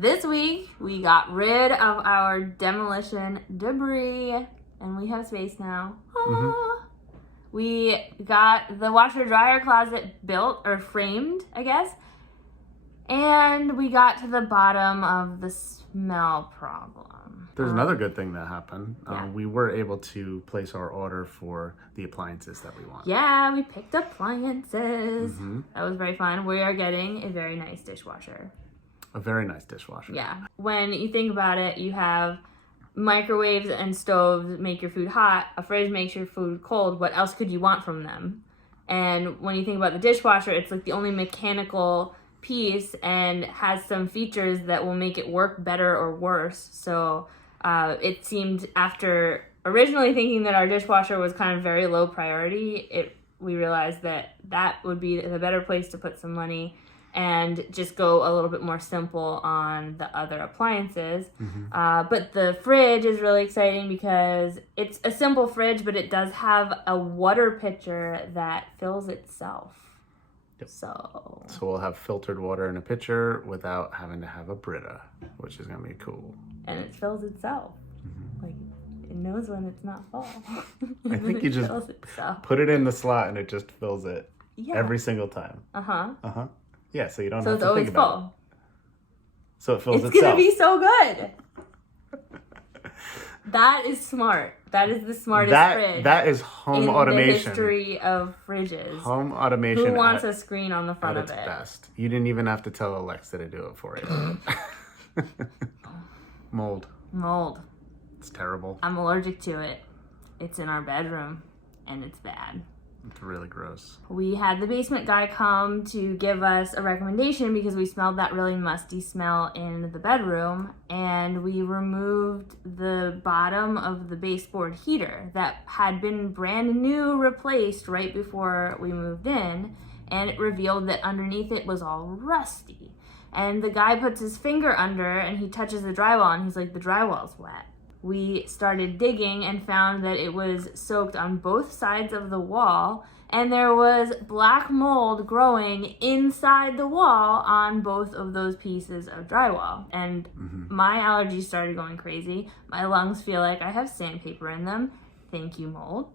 This week, we got rid of our demolition debris, and we have space now. We got the washer-dryer closet built, or framed, I guess. And we got to the bottom of the smell problem. There's another good thing that happened. Yeah. We were able to place our order for the appliances that we want. Yeah, we picked appliances. That was very fun. We are getting a very nice dishwasher. A very nice dishwasher. Yeah. When you think about it, you have microwaves and stoves make your food hot. A fridge makes your food cold. What else could you want from them? And when you think about the dishwasher, it's like the only mechanical piece and has some features that will make it work better or worse. So it seemed, after originally thinking that our dishwasher was kind of very low priority, we realized that would be the better place to put some money and just go a little bit more simple on the other appliances. But the fridge is really exciting because it's a simple fridge, but it does have a water pitcher that fills itself. Yep. So we'll have filtered water in a pitcher without having to have a Brita, which is going to be cool. And it fills itself. Like, it knows when it's not full. I think you just put it in the slot and it just fills it every single time. Yeah, so you don't have to think about it. So it fills itself. It's going to be so good. That is smart. That is the smartest fridge. That is home automation. In the history of fridges. Home automation. Who wants a screen on the front of it? At its best. You didn't even have to tell Alexa to do it for you. Mold. It's terrible. I'm allergic to it. It's in our bedroom, and it's bad. It's really gross. We had the basement guy come to give us a recommendation because we smelled that really musty smell in the bedroom, and we removed the bottom of the baseboard heater that had been brand new replaced right before we moved in, and it revealed that underneath it was all rusty. And the guy puts his finger under and he touches the drywall and he's like, the drywall's wet. We started digging and found that it was soaked on both sides of the wall, and there was black mold growing inside the wall on both of those pieces of drywall. And my allergies started going crazy. My lungs feel like I have sandpaper in them. Thank you, mold.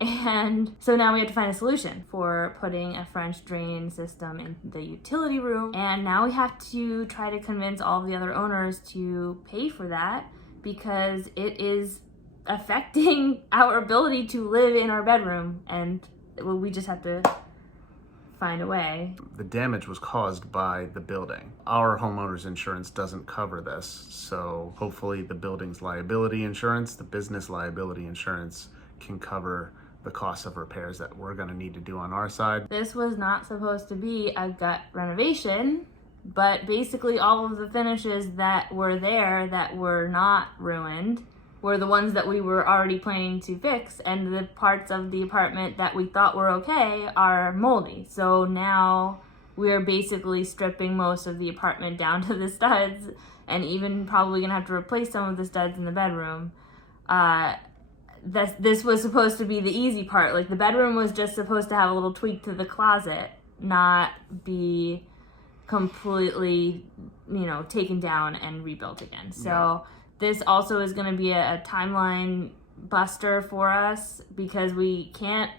And so now we have to find a solution for putting a French drain system in the utility room. And now we have to try to convince all of the other owners to pay for that because it is affecting our ability to live in our bedroom. And we just have to find a way. The damage was caused by the building. Our homeowner's insurance doesn't cover this. So hopefully the building's liability insurance, the business liability insurance, can cover the cost of repairs that we're going to need to do on our side. This was not supposed to be a gut renovation, but basically all of the finishes that were there that were not ruined were the ones that we were already planning to fix, and the parts of the apartment that we thought were okay are moldy. So now we're basically stripping most of the apartment down to the studs, and even probably going to have to replace some of the studs in the bedroom. This was supposed to be the easy part. Like, the bedroom was just supposed to have a little tweak to the closet, not be completely, taken down and rebuilt again. So this also is going to be a timeline buster for us because we can't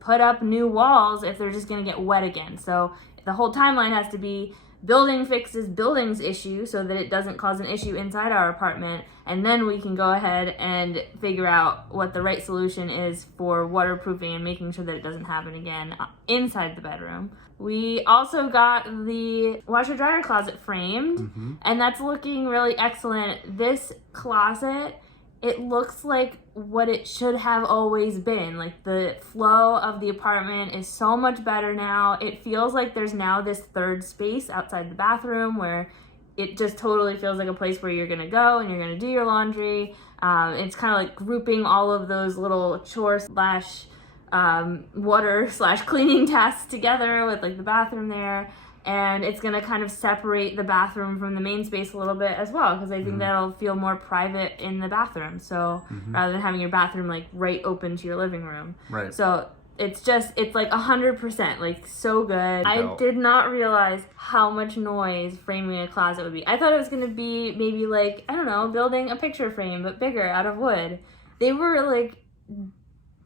put up new walls if they're just going to get wet again. So the whole timeline has to be building fixes building's issue so that it doesn't cause an issue inside our apartment, and then we can go ahead and figure out what the right solution is for waterproofing and making sure that it doesn't happen again inside the bedroom. We also got the washer-dryer closet framed, and that's looking really excellent. This closet, it looks like what it should have always been. Like, the flow of the apartment is so much better now. It feels like there's now this third space outside the bathroom where it just totally feels like a place where you're gonna go and you're gonna do your laundry. It's kind of like grouping all of those little chore slash water slash cleaning tasks together with like the bathroom there. And it's going to kind of separate the bathroom from the main space a little bit as well, because I think that'll feel more private in the bathroom. So rather than having your bathroom like right open to your living room. Right. So it's like 100%, like so good. I did not realize how much noise framing a closet would be. I thought it was gonna be maybe like, I don't know, building a picture frame but bigger out of wood. They were like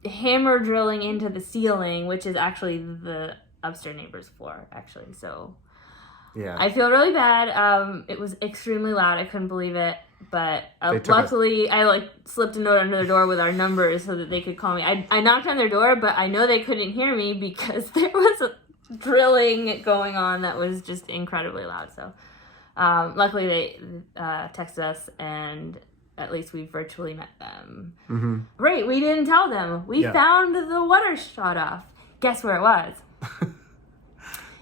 hammer drilling into the ceiling, which is actually the upstairs neighbor's floor, actually. So yeah, I feel really bad. It was extremely loud. I couldn't believe it. But luckily, I like slipped a note under the door with our numbers so that they could call me. I knocked on their door, but I know they couldn't hear me because there was a drilling going on that was just incredibly loud. So luckily they texted us, and at least we virtually met them. Mm-hmm. Right, we didn't tell them. We found the water shut off. Guess where it was?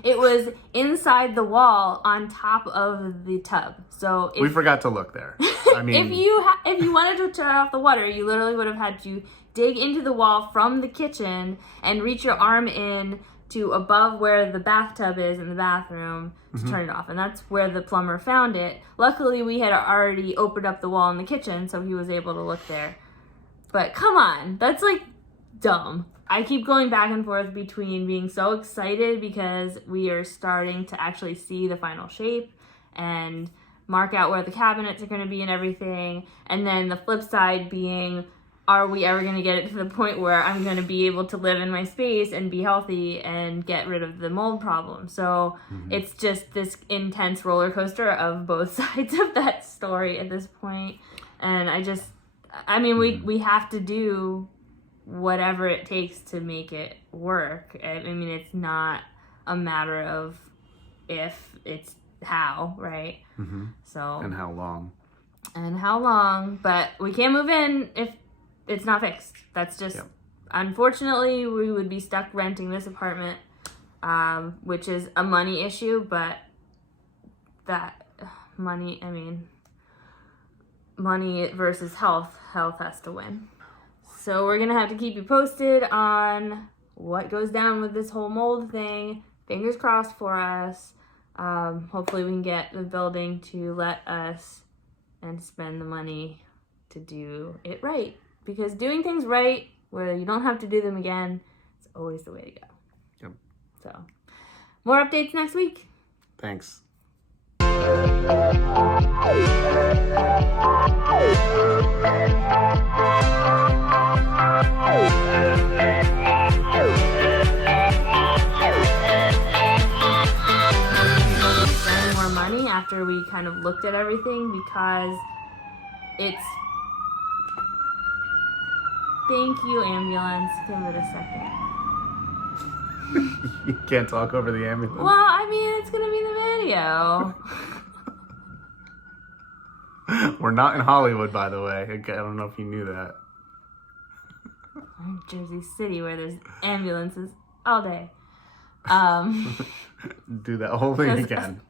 It was inside the wall on top of the tub. So we forgot to look there. I mean, if you wanted to turn off the water, you literally would have had to dig into the wall from the kitchen and reach your arm in to above where the bathtub is in the bathroom to turn it off. And that's where the plumber found it. Luckily, we had already opened up the wall in the kitchen, so he was able to look there. But come on, that's like dumb. I keep going back and forth between being so excited because we are starting to actually see the final shape and mark out where the cabinets are going to be and everything. And then the flip side being, are we ever going to get it to the point where I'm going to be able to live in my space and be healthy and get rid of the mold problem? So it's just this intense roller coaster of both sides of that story at this point. And we have to do whatever it takes to make it work. I mean, it's not a matter of if, it's how, right? So and how long, but we can't move in if it's not fixed. That's just unfortunately we would be stuck renting this apartment, which is a money issue, but that money versus health has to win. So we're gonna have to keep you posted on what goes down with this whole mold thing. Fingers crossed for us. Hopefully we can get the building to let us and spend the money to do it right. Because doing things right, where you don't have to do them again, is always the way to go. Yep. So, more updates next week. Thanks. Spend more money after we kind of looked at everything because it's... Thank you, ambulance. Give it a second. You can't talk over the ambulance. Well, I mean, it's gonna be the video. We're not in Hollywood, by the way. I don't know if you knew that. We're in Jersey City, where there's ambulances all day. Do that whole thing again.